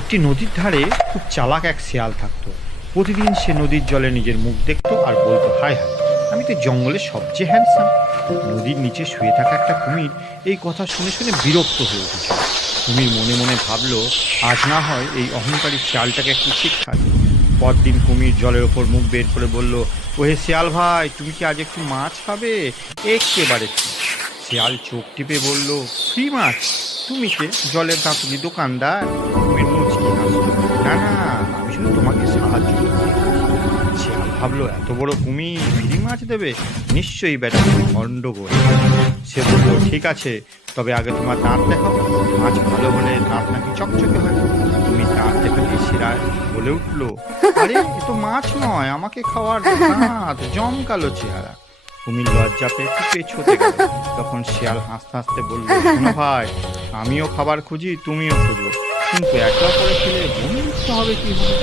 একটি নদীর ধারে খুব চালাক এক শেয়াল থাকতো। প্রতিদিন সে নদীর জলে নিজের মুখ দেখতো আর বলতো, হায় হায়, আমি তো জঙ্গলের সবচেয়ে হ্যান্ডসাম। নদীর নিচে শুয়ে থাকা একটা কুমির এই কথা শুনে শুনে বিরক্ত হয়ে উঠেছিল। কুমির মনে মনে ভাবলো, আজ না হয় এই অহংকারী শিয়ালটাকে একটু শিক্ষা দিই। পরদিন কুমির জলের ওপর মুখ বের করে বলল, ওহে শিয়াল ভাই, তুমি কি আজ একটু মাছ খাবে? একেবারে ফ্রি। শিয়াল চোখ টিপে বলল, ফ্রি মাছ? তুমি কে, জলের দাঁতুলি দোকানদার? কুমির মুচকি হাসল, না না, আমি শুধু তোমাকে সাহায্য করতে। শিয়াল ভাবলো, এত বড় কুমির ফ্রি মাছ দেবে, নিশ্চয়ই ব্যাটা গন্ডগোল। সে বলল, ঠিক আছে, তবে আগে তোমার দাঁত দেখাও। মাছ ভালো হলে দাঁত নাকি চকচকে হয়। তুমি দাঁত দেখাতে শিরায় বলে উঠলো, আরে এ তো মাছ নয়, আমাকে খাওয়ার দাঁত, জমকালো চেহারা। কুমির লজ্জা পেয়ে একটু পেছোতে গেল। তখন শিয়াল হাসতে হাসতে বলল, শোনো ভাই, আমিও খাবার খুঁজি, তুমিও খুঁজো, কিন্তু একে অপরে খেলে বন্ধুত্ব হবে কি হবে?